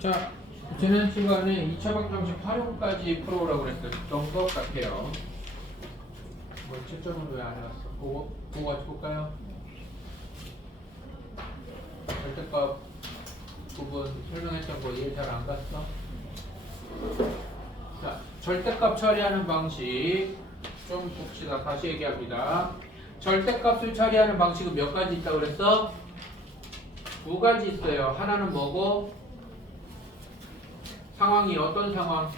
자, 지난 시간에 2차 방정식 활용까지 풀어오라고 그랬어요. 좀 것 같아요. 뭐 7점은 왜 안 해왔어? 보고 같이 볼까요? 절대값 부분 설명했던 거 이해 잘 안 갔어? 자, 절대값 처리하는 방식 좀 봅시다. 다시 얘기합니다. 절대값을 처리하는 방식은 몇 가지 있다고 그랬어? 두 가지 있어요. 하나는 뭐고? 상황이 어떤 상황?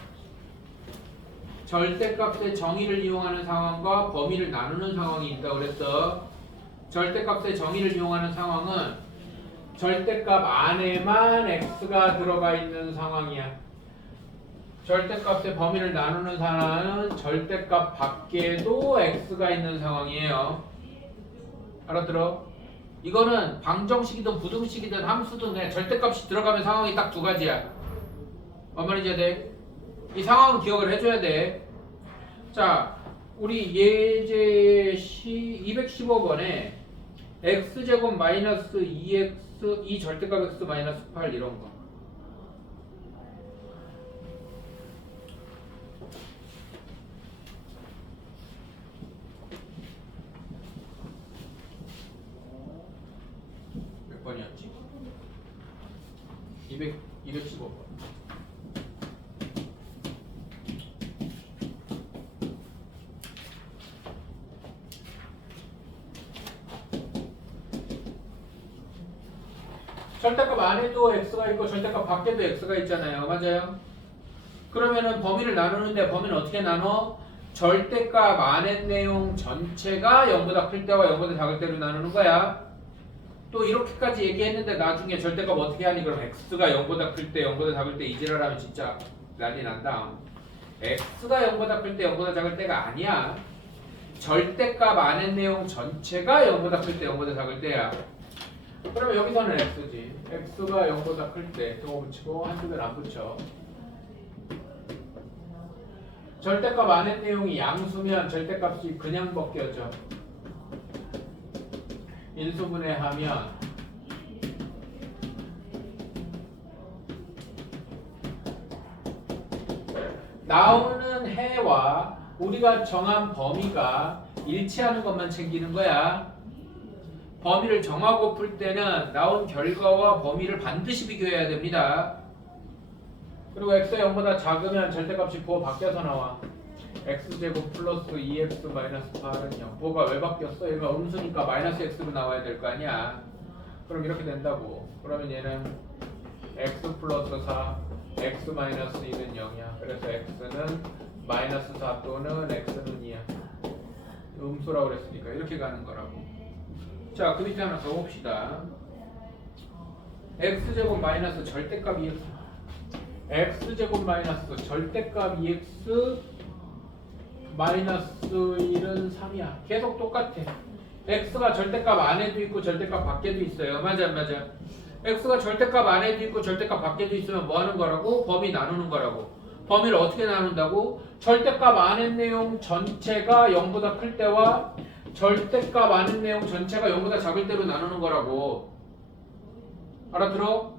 절대값의 정의를 이용하는 상황과 범위를 나누는 상황이 있다고 그랬어. 절대값의 정의를 이용하는 상황은 절대값 안에만 x가 들어가 있는 상황이야. 절대값의 범위를 나누는 상황은 절대값 밖에도 x가 있는 상황이에요. 알아들어? 이거는 방정식이든 부등식이든 함수든 그냥 절대값이 들어가면 상황이 딱 두 가지야. 뭔 말인지 돼? 이 상황은 기억을 해줘야 돼. 자, 우리 예제 215번에 x제곱 마이너스 2x 2 절대값 x 마이너스 8 이런 거. 몇 번이었지? 215번. 절대값 안에도 x가 있고 절대값 밖에도 x가 있잖아요. 맞아요? 그러면은 범위를 나누는데 범위는 어떻게 나눠? 절대값 안의 내용 전체가 0보다 클 때와 0보다 작을 때로 나누는 거야. 또 이렇게까지 얘기했는데 나중에 절대값 어떻게 하니? 그럼 x가 0보다 클 때 0보다 작을 때 이지랄하면 진짜 난리 난다. x가 0보다 클 때 0보다 작을 때가 아니야. 절대값 안의 내용 전체가 0보다 클 때 0보다 작을 때야. 그러면 여기서는 x지. x가 0보다 클 때 그거 붙이고 한쪽엔 안 붙여. 절대값 안의 내용이 양수면 절대값이 그냥 벗겨져. 인수분해하면 나오는 해와 우리가 정한 범위가 일치하는 것만 챙기는 거야. 범위를 정하고 풀 때는 나온 결과와 범위를 반드시 비교해야 됩니다. 그리고 x가 0보다 작으면 절대값이 부호 바뀌어서 나와. x제곱 플러스 2x 마이너스 8은 0. 부호가 왜 바뀌었어? 얘가 음수니까 마이너스 x로 나와야 될 거 아니야. 그럼 이렇게 된다고. 그러면 얘는 x 플러스 4, x 마이너스 2는 0이야. 그래서 x는 마이너스 4 또는 x는 2야. 음수라고 그랬으니까 이렇게 가는 거라고. 자, 그 밑에 하나 더 봅시다. x제곱 마이너스 절대값 2x x제곱 마이너스 절대값 2x 마이너스 1은 3이야. 계속 똑같아. x가 절대값 안에도 있고 절대값 밖에도 있어요. 맞아 안 맞아? x가 절대값 안에도 있고 절대값 밖에도 있으면 뭐 하는 거라고? 범위 나누는 거라고. 범위를 어떻게 나눈다고? 절대값 안의 내용 전체가 0보다 클 때와 절대값 안의 내용 전체가 0보다 작을 때로 나누는 거라고. 알아들어?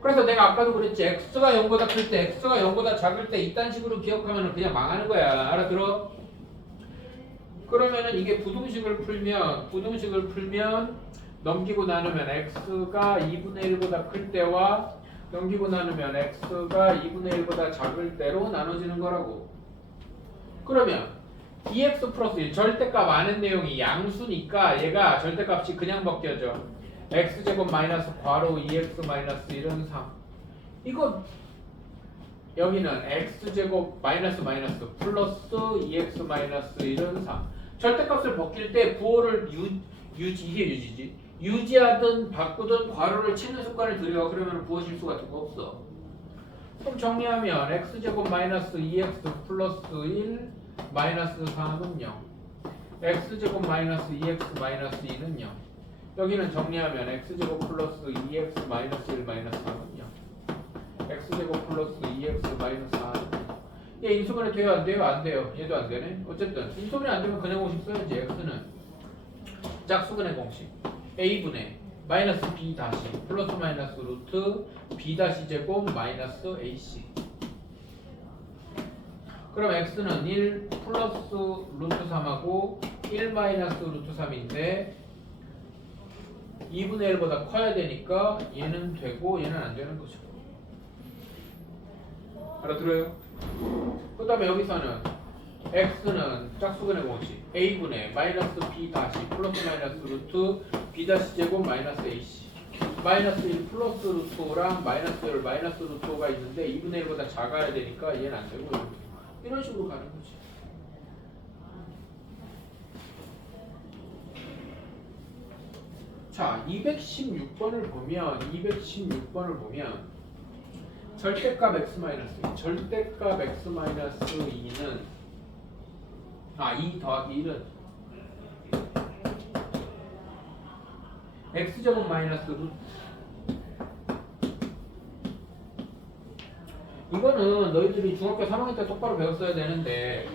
그래서 내가 아까도 그랬지. x가 0보다 클 때, x가 0보다 작을 때 이딴 식으로 기억하면 그냥 망하는 거야. 알아들어? 그러면은 이게 부등식을 풀면 넘기고 나누면 x가 2분의 1보다 클 때와 넘기고 나누면 x가 2분의 1보다 작을 때로 나눠지는 거라고. 그러면 2x 플러스 1 절대값 안의 내용이 양수니까 얘가 절대값이 그냥 벗겨져. x제곱 마이너스 괄호 2x 마이너스 1은 3. 이거 여기는 x제곱 마이너스 마이너스 플러스 2x 마이너스 1은 3. 절대값을 벗길 때 부호를 이게 유지지. 유지하든 바꾸든 괄호를 치는 습관을 들여. 그러면 부호 실수 같은 거 없어. 그럼 정리하면 x제곱 마이너스 2x 플러스 1 마이너스 3은 0. x제곱 마이너스 2x 마이너스 2는 0. 여기는 정리하면 x제곱 플러스 2x 마이너스 1 마이너스 3은 0. x제곱 플러스 2x 마이너스 4는 0. 얘 인수분해 돼요? 안 돼요? 안 돼요. 얘도 안 되네. 어쨌든 인수분해 안 되면 그냥 공식 써야지. x는 짝수근의 공식 a분의 마이너스 b 다시 플러스 마이너스 루트 b 다시 제곱 마이너스 ac. 그럼 x는 1 플러스 루트 3하고 1 마이너스 루트 3인데 2분의 1보다 커야 되니까 얘는 되고 얘는 안 되는 거죠. 알아들어요? 그 다음에 여기서는 x는 짝수근의 공식 a분의 마이너스 b 다시 플러스 마이너스 루트 b 다시 제곱 마이너스 ac. 마이너스 1 플러스 루트 5랑 마이너스 1 마이너스 루트 5가 있는데 2분의 1보다 작아야 되니까 얘는 안 되고 이런 식으로 가는 거지. 자, 216번을 보면 절대값 x-2, 절대값 x-2는 2 더하기 1은 x제곱 마이너스 루트. 이거는 너희들이 중학교 3학년 때 똑바로 배웠어야 되는데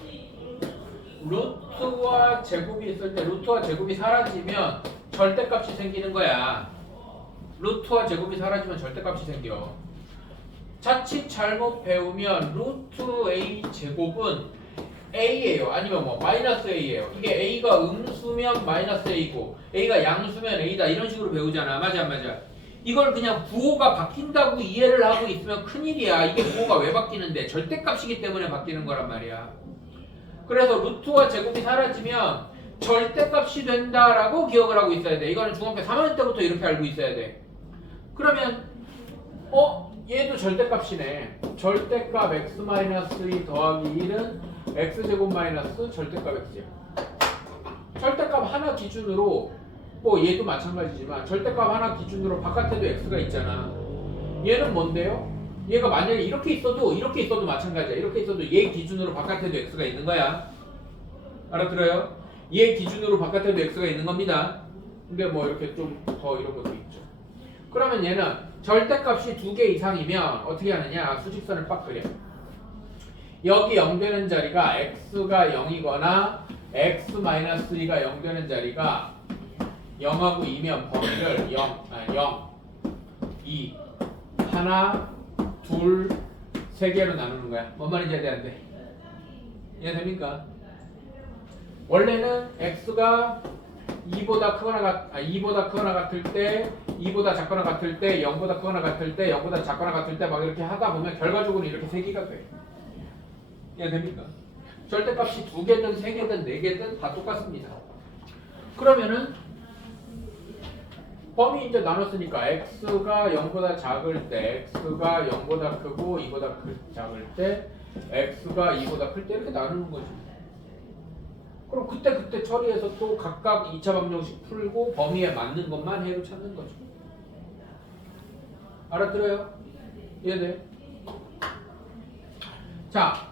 루트와 제곱이 있을 때 루트와 제곱이 사라지면 절대값이 생기는 거야. 루트와 제곱이 사라지면 절대값이 생겨. 자칫 잘못 배우면 루트 a 제곱은 a예요. 아니면 뭐 마이너스 a예요. 이게 a가 음수면 마이너스 a고 a가 양수면 a다. 이런 식으로 배우잖아. 맞아 안 맞아? 이걸 그냥 부호가 바뀐다고 이해를 하고 있으면 큰일이야. 이게 부호가 왜 바뀌는데? 절대값이기 때문에 바뀌는 거란 말이야. 그래서 루트와 제곱이 사라지면 절대값이 된다라고 기억을 하고 있어야 돼. 이거는 중학교 3학년 때부터 이렇게 알고 있어야 돼. 그러면 얘도 절대값이네. 절대값 x-2 더하기 1은 x제곱 마이너스 절대값 x제곱. 절대값 하나 기준으로 뭐 얘도 마찬가지지만 절대값 하나 기준으로 바깥에도 x가 있잖아. 얘는 뭔데요? 얘가 만약에 이렇게 있어도 마찬가지야. 이렇게 있어도 얘 기준으로 바깥에도 x가 있는 거야. 알아들어요? 얘 기준으로 바깥에도 x가 있는 겁니다. 근데 뭐 이렇게 좀 더 이런 것도 있죠. 그러면 얘는 절대값이 2개 이상이면 어떻게 하느냐? 수직선을 빡 그려. 여기 0 되는 자리가 x가 0이거나 x-2가 0 되는 자리가 0하고 2면 범위를 0, 2, 하나, 둘, 3개로 나누는 거야. 뭔 말인지 이해되는데? 이해됩니까? 원래는 x가 2보다 크거나 같을 때, 2보다 작거나 같을 때, 0보다 크거나 같을 때, 0보다 작거나 같을 때 막 이렇게 하다 보면 결과적으로 이렇게 3개가 돼. 이해됩니까? 절대값이 2개든 3개든 4개든 다 똑같습니다. 그러면은 범위 이제 나눴으니까 x가 0보다 작을 때, x가 0보다 크고 2보다 작을 때, x가 2보다 클 때 이렇게 나누는 거죠. 그럼 그때 처리해서 또 각각 2차 방정식 풀고 범위에 맞는 것만 해로 찾는 거죠. 알아들어요? 이해돼? 자,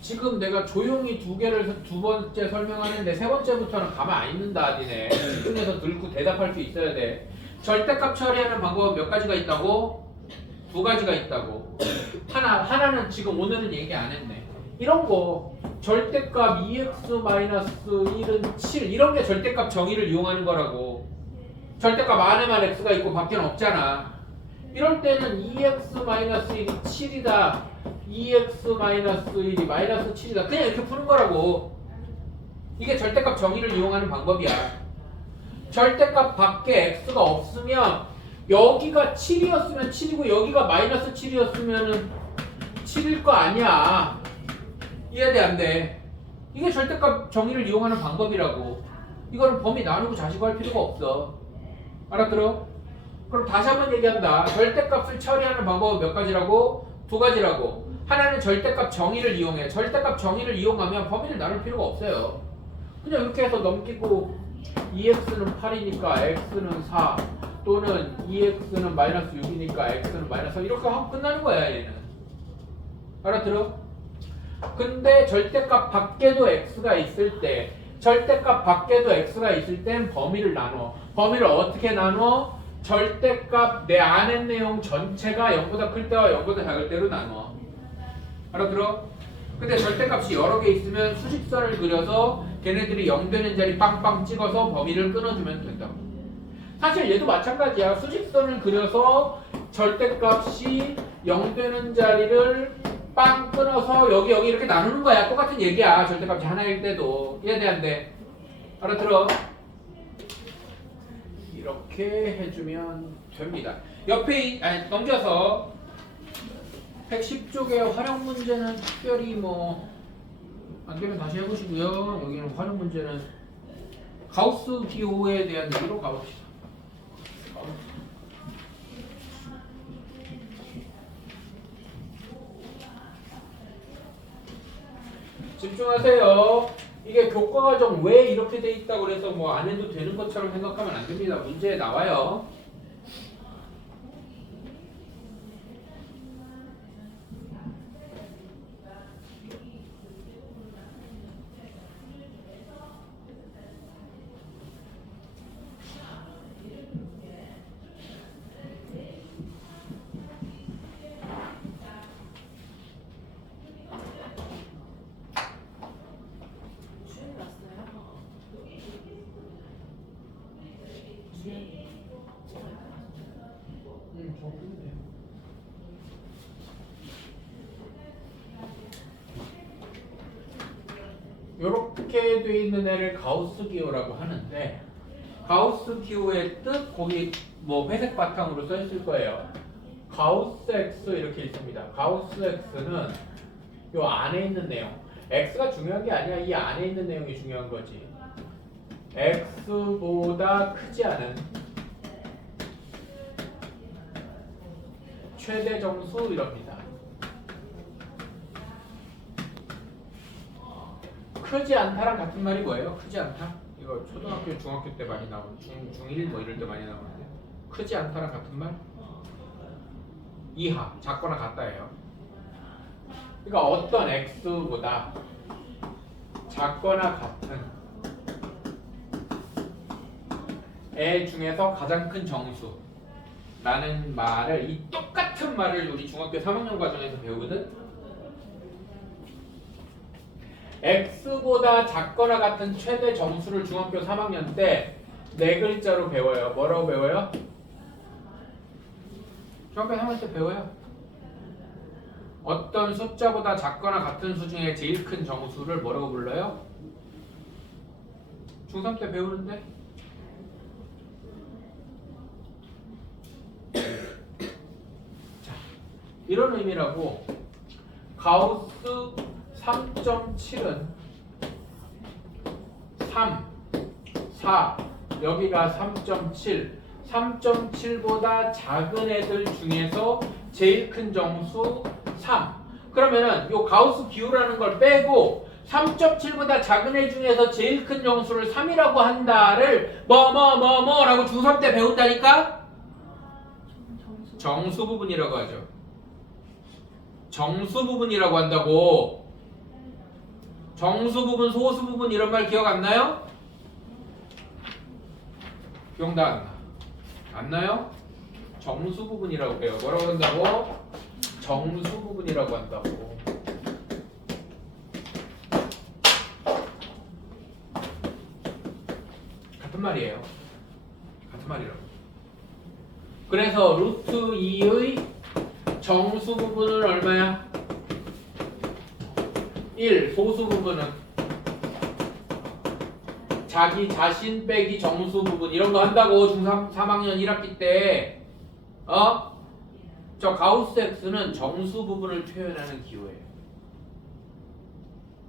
지금 내가 조용히 두 번째 설명하는데 세 번째부터는 가만 안 있는다. 니네 집중해서 들고 대답할 수 있어야 돼. 절대값 처리하는 방법은 몇 가지가 있다고? 2가지가 있다고. 하나는 지금 오늘은 얘기 안 했네. 이런 거 절대값 2x-1은 7 이런 게 절대값 정의를 이용하는 거라고. 절대값 안에만 x가 있고 밖에는 없잖아. 이럴 때는 2x-1이 7이다. 2x-1이 마이너스 7이다. 그냥 이렇게 푸는 거라고. 이게 절대값 정의를 이용하는 방법이야. 절대값 밖에 x가 없으면 여기가 7이었으면 7이고 여기가 마이너스 7이었으면 7일 거 아니야. 이해돼 안 돼? 이게 절대값 정의를 이용하는 방법이라고. 이거는 범위 나누고 자시고 할 필요가 없어. 알아들어? 그럼 다시 한번 얘기한다. 절대값을 처리하는 방법은 몇 가지라고? 2가지라고. 하나는 절대값 정의를 이용해. 절대값 정의를 이용하면 범위를 나눌 필요가 없어요. 그냥 이렇게 해서 넘기고 2x는 8이니까 x는 4 또는 2x는 마이너스 6이니까 x는 마이너스 3 이렇게 하면 끝나는 거야 얘는. 알아들어? 근데 절대값 밖에도 x가 있을 때 땐 범위를 나눠. 범위를 어떻게 나눠? 절대값 내 안의 내용 전체가 0보다 클 때와 0보다 작을 때로 나눠. 알아들어? 근데 절대값이 여러 개 있으면 수직선을 그려서 걔네들이 0 되는 자리 빵빵 찍어서 범위를 끊어주면 된다고. 사실 얘도 마찬가지야. 수직선을 그려서 절대값이 0 되는 자리를 빵 끊어서 여기 이렇게 나누는 거야. 똑같은 얘기야. 절대값이 하나일 때도. 이해돼 안 돼? 알아들어? 이렇게 해주면 됩니다. 옆에 넘겨서 110쪽의 활용 문제는 특별히 뭐 안되면 다시 해보시고요. 여기는 활용 문제는 가우스 기호에 대한 얘기로 가봅시다. 집중하세요. 이게 교과과정 왜 이렇게 돼 있다고 그래서 뭐 안 해도 되는 것처럼 생각하면 안 됩니다. 문제에 나와요. 이렇게 돼 있는 애를 가우스 기호라고 하는데 가우스 기호의 뜻 거기 뭐 회색 바탕으로 써 있을 거예요. 가우스 X 이렇게 있습니다. 가우스 X는 요 안에 있는 내용. X가 중요한 게 아니야. 이 안에 있는 내용이 중요한 거지. X보다 크지 않은 최대 정수 이럽니다. 크지 않다랑 같은 말이 뭐예요? 크지 않다? 이거 초등학교, 중학교 때 많이 나오는 중1 뭐 이럴 때 많이 나오는데 크지 않다랑 같은 말? 이하, 작거나 같다예요. 그러니까 어떤 x보다 작거나 같은 애 중에서 가장 큰 정수라는 말을 이 똑같은 말을 우리 중학교 3학년 과정에서 배우거든. x보다 작거나 같은 최대 정수를 중학교 3학년 때 네 글자로 배워요. 뭐라고 배워요? 중학교 3학년 때 배워요. 어떤 숫자보다 작거나 같은 수 중에 제일 큰 정수를 뭐라고 불러요? 중3 때 배우는데? 자, 이런 의미라고 가우스 3.7은 3, 4, 여기가 3.7, 3.7보다 작은 애들 중에서 제일 큰 정수 3. 그러면은 요 가우스 기호라는 걸 빼고 3.7보다 작은 애 중에서 제일 큰 정수를 3이라고 한다를 뭐라고 중3 때 배운다니까? 정수 부분이라고 하죠. 정수 부분이라고 한다고. 정수 부분, 소수 부분 이런 말 기억 안 나요? 기억나? 안 나요? 정수 부분이라고 해요. 뭐라고 한다고? 정수 부분이라고 한다고. 같은 말이에요. 같은 말이라고. 그래서 루트 2의 정수 부분은 얼마야? 1. 소수 부분은 자기 자신 빼기 정수 부분 이런 거 한다고 중3 3학년 1학기 때 저 가우스 X는 정수 부분을 표현하는 기호예요.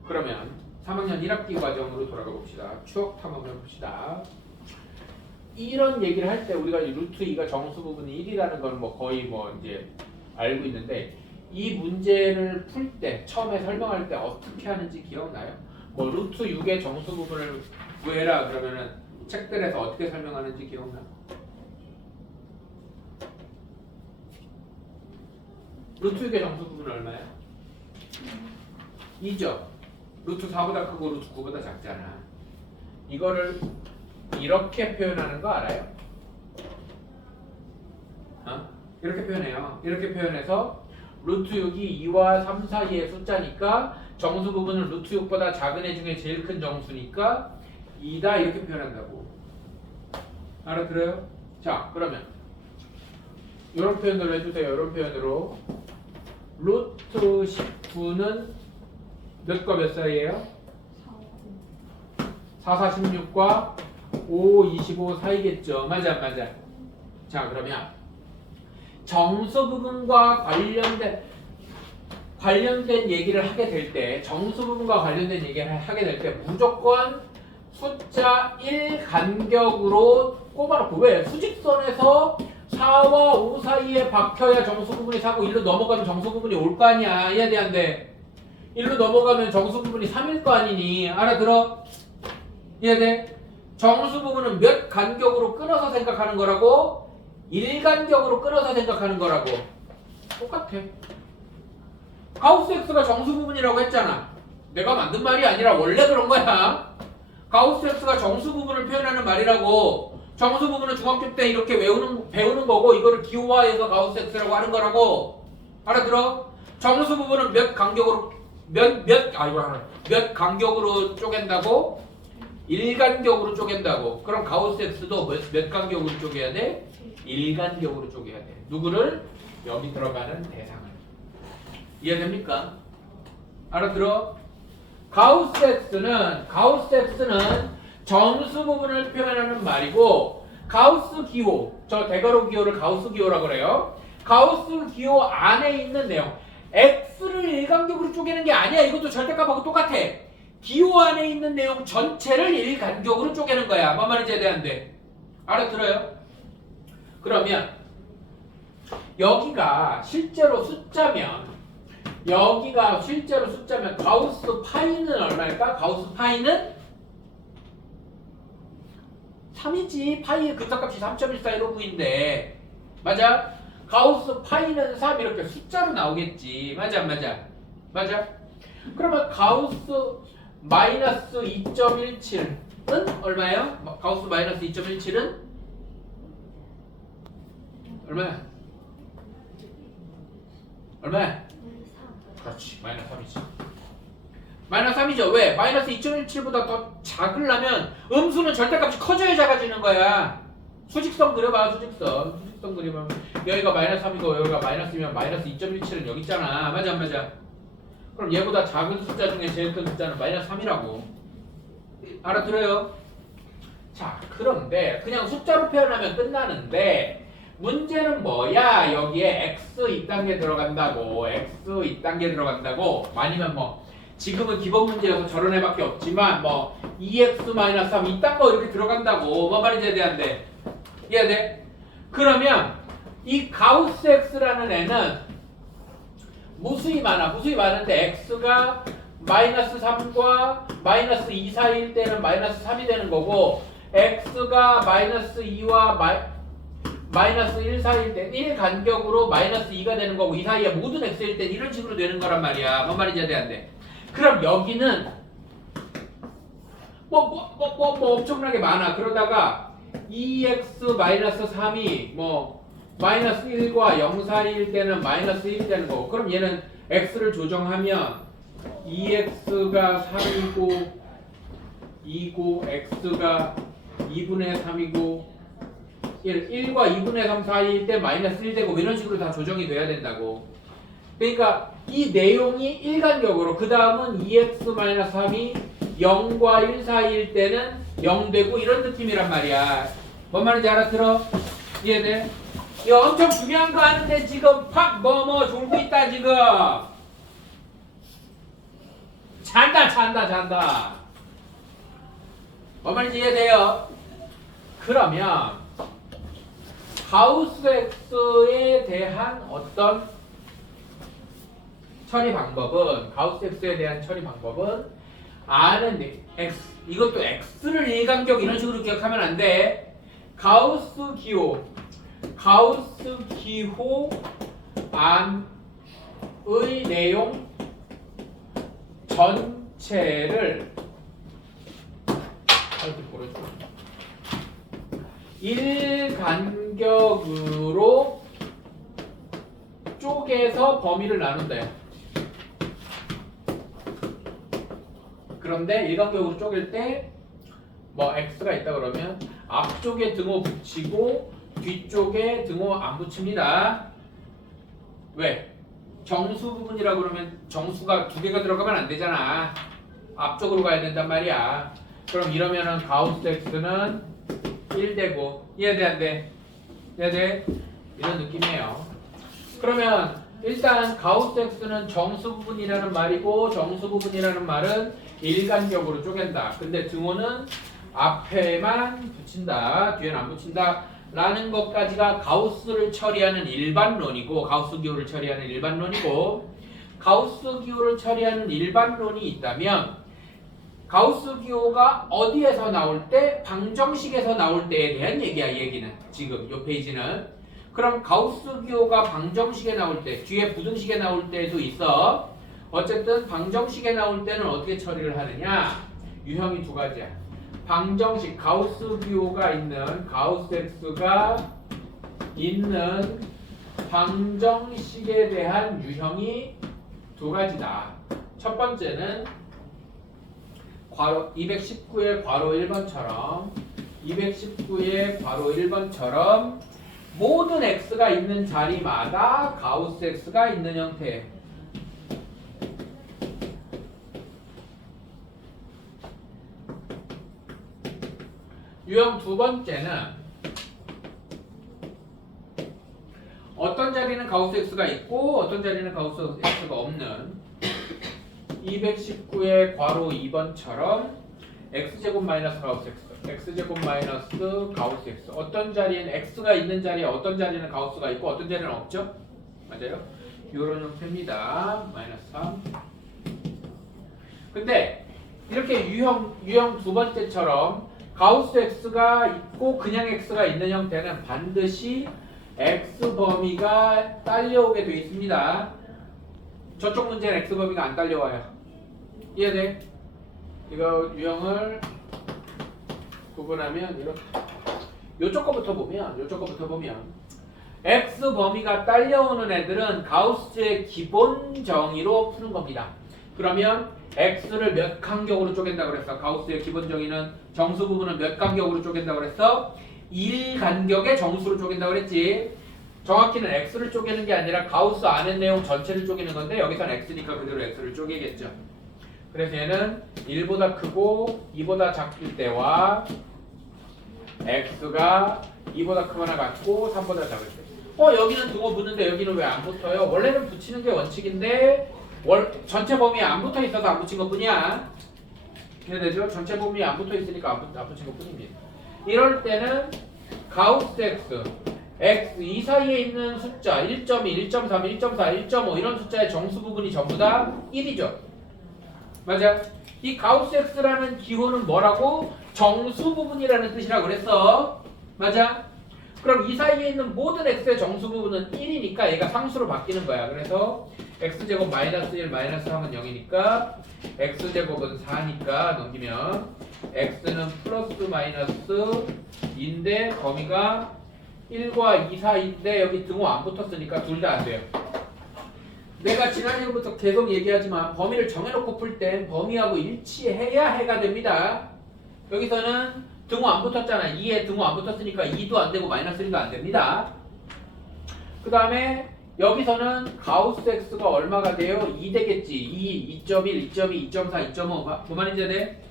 그러면 3학년 1학기 과정으로 돌아가 봅시다. 추억 탐험을 해봅시다. 이런 얘기를 할 때 우리가 루트 2가 정수 부분이 1이라는 건 뭐 거의 뭐 이제 알고 있는데 이 문제를 풀 때 처음에 설명할 때 어떻게 하는지 기억나요? 뭐 루트 6의 정수 부분을 구해라 그러면은 책들에서 어떻게 설명하는지 기억나? 루트 6의 정수 부분은 얼마야? 2죠. 루트 4보다 크고 루트 9보다 작잖아. 이거를 이렇게 표현하는 거 알아요? 이렇게 표현해요. 이렇게 표현해서 루트 6이 2와 3 사이의 숫자니까 정수 부분은 루트 6보다 작은 애 중에 제일 큰 정수니까 2다 이렇게 표현한다고. 알아들어요? 자, 그러면 이런 표현으로 해주세요. 이런 표현으로 루트 19는 몇과 몇 사이예요? 4, 16과 5, 25 사이겠죠. 맞아, 맞아. 자, 그러면 정수 부분과 관련된 얘기를 하게 될 때, 정수 부분과 관련된 얘기를 하게 될 때 무조건 숫자 1 간격으로 꼽아놓고, 왜? 수직선에서 4와 5 사이에 박혀야 정수 부분이 4고 1로 넘어가면 정수 부분이 올 거 아니야. 이해돼 안 돼? 1로 넘어가면 정수 부분이 3일 거 아니니. 알아들어? 이해돼? 정수 부분은 몇 간격으로 끊어서 생각하는 거라고? 1간격으로 끊어서 생각하는 거라고. 똑같아. 가우스 X가 정수 부분이라고 했잖아. 내가 만든 말이 아니라 원래 그런 거야. 가우스 X가 정수 부분을 표현하는 말이라고. 정수 부분은 중학교 때 이렇게 배우는 거고, 이거를 기호화해서 가우스 X라고 하는 거라고. 알아들어? 정수 부분은 몇 간격으로 몇 간격으로 쪼갠다고? 1간격으로 쪼갠다고. 그럼 가우스 X도 몇 간격으로 쪼개야 돼? 1간격으로 쪼개야 돼. 누구를? 여기 들어가는 대상을. 이해됩니까? 알아들어? 가우스 X는 정수 부분을 표현하는 말이고, 가우스 기호, 저 대괄호 기호를 가우스 기호라고 그래요. 가우스 기호 안에 있는 내용, X를 1간격으로 쪼개는 게 아니야. 이것도 절대값하고 똑같아. 기호 안에 있는 내용 전체를 1간격으로 쪼개는 거야. 뭔 말인지 이해돼 안 돼? 알아들어요? 그러면 여기가 실제로 숫자면 가우스 파이는 얼마일까? 가우스 파이는 3이지. 파이의 근사값이 3.1415인데 맞아? 가우스 파이는 3 이렇게 숫자로 나오겠지. 맞아 안 맞아? 맞아? 그러면 가우스 마이너스 2.17은 얼마예요? 가우스 마이너스 2.17은 얼마야? 얼마야? 그렇지. 마이너스 3이지. 마이너스 3이죠. 왜? 마이너스 2.17보다 더 작으려면 음수는 절대값이 커져야 작아지는 거야. 수직선 그려봐. 수직선 그리면 여기가 마이너스 3이고 여기가 마이너스면 마이너스 2.17은 여기 있잖아. 맞아 안 맞아? 그럼 얘보다 작은 숫자 중에 제일 큰 숫자는 마이너스 3이라고. 알아들어요? 자, 그런데 그냥 숫자로 표현하면 끝나는데 문제는 뭐야? 여기에 x 2단계 들어간다고. 아니면 뭐 지금은 기본 문제여서 저런 애밖에 없지만 뭐 2x-3 이딴 거 이렇게 들어간다고. 뭐 말인지 이해돼? 이해돼? 그러면 이 가우스 x라는 애는 무수히 많은데 x가 마이너스 3과 마이너스 2 사이일 때는 마이너스 3이 되는 거고, x가 마이너스 2와 마이너스 1 사이일 때 1 간격으로 마이너스 2가 되는 거고, 이 사이에 모든 x일 땐 이런 식으로 되는 거란 말이야. 뭔 말인지 이해돼 안 돼? 그럼 여기는 뭐 엄청나게 많아. 그러다가 2x-3이 뭐 마이너스 1과 0 사이일 때는 마이너스 1이 되는 거고, 그럼 얘는 x를 조정하면 2x가 3이고 2고 x가 2분의 3이고 1과 2분의 3 사이일 때 마이너스 1 되고 이런 식으로 다 조정이 돼야 된다고. 그러니까 이 내용이 1간격으로, 그 다음은 2x-3이 0과 1 사이일 때는 0 되고 이런 느낌이란 말이야. 뭔 말인지 알아들어? 이해돼? 이거 엄청 중요한 거 하는데 지금 팍 졸고 있다 지금. 잔다. 뭔 말인지 이해돼요? 그러면 가우스 X에 대한 어떤 처리 방법은, 아는 X, 이것도 X를 일간격 이런 식으로 기억하면 안 돼. 가우스 기호 안의 내용 전체를 1간격으로 쪼개서 범위를 나눈대. 그런데 일간격으로 쪼갤 때 뭐 x가 있다 그러면 앞쪽에 등호 붙이고 뒤쪽에 등호 안 붙입니다. 왜? 정수 부분이라고 그러면 정수가 두 개가 들어가면 안 되잖아. 앞쪽으로 가야 된단 말이야. 그럼 이러면은 가우스 x는 1되고 이해돼 안 돼? 이해돼? 이런 느낌이에요. 그러면 일단 가우스 x는 정수 부분이라는 말이고 정수 부분이라는 말은 일간격으로 쪼갠다. 근데 등호는 앞에만 붙인다. 뒤에는 안 붙인다. 라는 것까지가 가우스를 처리하는 일반론이고 가우스 기호를 처리하는 일반론이고 가우스 기호를 처리하는 일반론이 있다면 가우스 기호가 어디에서 나올 때? 방정식에서 나올 때에 대한 얘기야. 얘기는 지금 이 페이지는. 그럼 가우스 기호가 방정식에 나올 때 뒤에 부등식에 나올 때도 있어. 어쨌든 방정식에 나올 때는 어떻게 처리를 하느냐? 유형이 두 가지야. 방정식 가우스 기호가 있는 가우스 x가 있는 방정식에 대한 유형이 두 가지다. 첫 번째는 괄호 219의 괄호 1번처럼 219의 괄호 1번처럼 모든 x가 있는 자리마다 가우스 x가 있는 형태. 유형 두 번째는 어떤 자리는 가우스 x가 있고 어떤 자리는 가우스 x가 없는 219의 괄호 2번처럼 x제곱 마이너스 가우스 x x제곱 마이너스 가우스 x 어떤 자리엔 x가 있는 자리에 어떤 자리는 가우스가 있고 어떤 자리는 없죠? 맞아요? 이런 형태입니다. 마이너스 3 근데 이렇게 유형 두 번째처럼 가우스 x가 있고 그냥 x가 있는 형태는 반드시 x 범위가 딸려오게 되어 있습니다. 저쪽 문제는 x 범위가 안 딸려와요. 이해돼? 이거 유형을 구분하면 이렇게 요쪽 거부터 보면 x 범위가 딸려오는 애들은 가우스의 기본 정의로 푸는 겁니다. 그러면 x를 몇 간격으로 쪼갠다고 그랬어? 가우스의 기본 정의는 정수 부분은 몇 간격으로 쪼갠다고 그랬어? 1간격의 정수로 쪼갠다고 그랬지. 정확히는 x를 쪼개는 게 아니라 가우스 안의 내용 전체를 쪼개는 건데 여기서는 x니까 그대로 x를 쪼개겠죠. 그래서 얘는 1보다 크고 2보다 작을 때와 x가 2보다 크거나 같고 3보다 작을 때. 여기는 등호 붙는데 여기는 왜 안 붙어요? 원래는 붙이는 게 원칙인데 전체 범위에 안 붙어 있어서 안 붙인 것 뿐이야. 이해되죠? 전체 범위에 안 붙어 있으니까 안 붙인 것 뿐입니다. 이럴 때는 가우스 x 이 사이에 있는 숫자 1.2, 1.3, 1.4, 1.5 이런 숫자의 정수 부분이 전부 다 1이죠. 맞아? 이 가우스 x라는 기호는 뭐라고? 정수 부분이라는 뜻이라고 그랬어. 맞아? 그럼 이 사이에 있는 모든 x의 정수 부분은 1이니까 얘가 상수로 바뀌는 거야. 그래서 x제곱 마이너스 1 마이너스 3은 0이니까 x제곱은 4니까 넘기면 x는 플러스 마이너스 2인데 범위가 1과 2 사이인데 여기 등호 안 붙었으니까 둘 다 안 돼요. 내가 지난주부터 계속 얘기하지만 범위를 정해놓고 풀 땐 범위하고 일치해야 해가 됩니다. 여기서는 등호 안 붙었잖아. 2에 등호 안 붙었으니까 2도 안 되고 마이너스 1도 안 됩니다. 그 다음에 여기서는 가우스 x가 얼마가 돼요? 2 되겠지. 2, 2.1, 2.2, 2.4, 2.5 뭐 말인지 돼?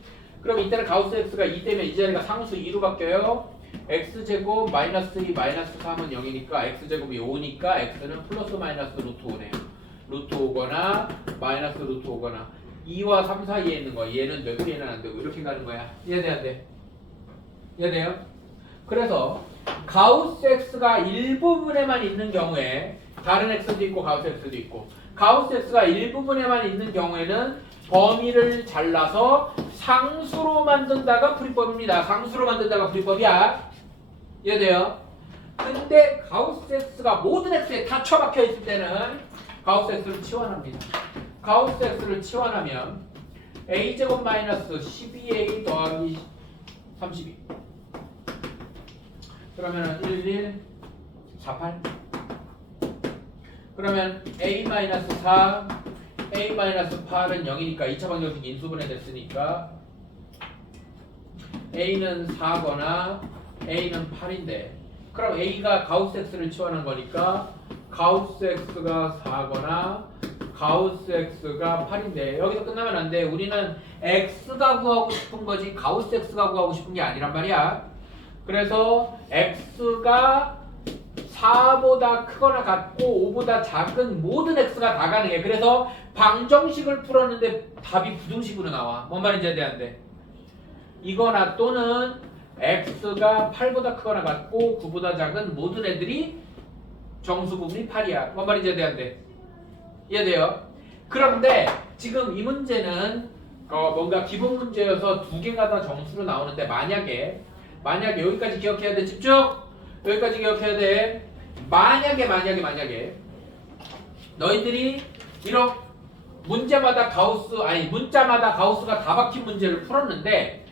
그럼 이때는 가우스 x가 2 되면 이 자리가 상수 2로 바뀌어요. x제곱 마이너스 2 마이너스 3은 0이니까 x제곱이 5니까 x는 플러스 마이너스 루트 5네요. 루트 5거나 마이너스 루트 5거나 2와 3 사이에 있는 거 얘는 되고 얘는 안 되고 이렇게 가는 거야. 이해돼 안 돼? 이해돼요? 그래서 가우스 x가 일부분에만 있는 경우에 다른 x도 있고 가우스 x도 있고 가우스 x가 일부분에만 있는 경우에는 범위를 잘라서 상수로 만든다가 풀이법입니다. 상수로 만든다가 풀이법이야. 이해돼요? 근데 가우스 x가 모든 x에 다 처박혀 있을 때는 가우스 x를 치환합니다. 가우스 x를 치환하면 a제곱 마이너스 12a 더하기 32 그러면 11, 48 그러면 a-4, a-8은 0이니까 2차 방정식 인수분해 됐으니까 a는 4거나 a는 8인데 그럼 A가 가우스 X를 치환한 거니까 가우스 X가 4거나 가우스 X가 8인데 여기서 끝나면 안 돼. 우리는 X가 구하고 싶은 거지 가우스 X가 구하고 싶은 게 아니란 말이야. 그래서 X가 4보다 크거나 같고 5보다 작은 모든 X가 다 가능해. 그래서 방정식을 풀었는데 답이 부등식으로 나와. 뭔 말인지 이해되는데 이거나 또는 X가 8보다 크거나 같고 9보다 작은 모든 애들이 정수 부분이 8이야. 뭔 말인지 이해되는데 이해돼요? 그런데 지금 이 문제는 뭔가 기본 문제여서 두 개가 다 정수로 나오는데 만약에 여기까지 기억해야 돼. 집중! 여기까지 기억해야 돼. 만약에 너희들이 이런 문자마다 가우스가 다 박힌 문제를 풀었는데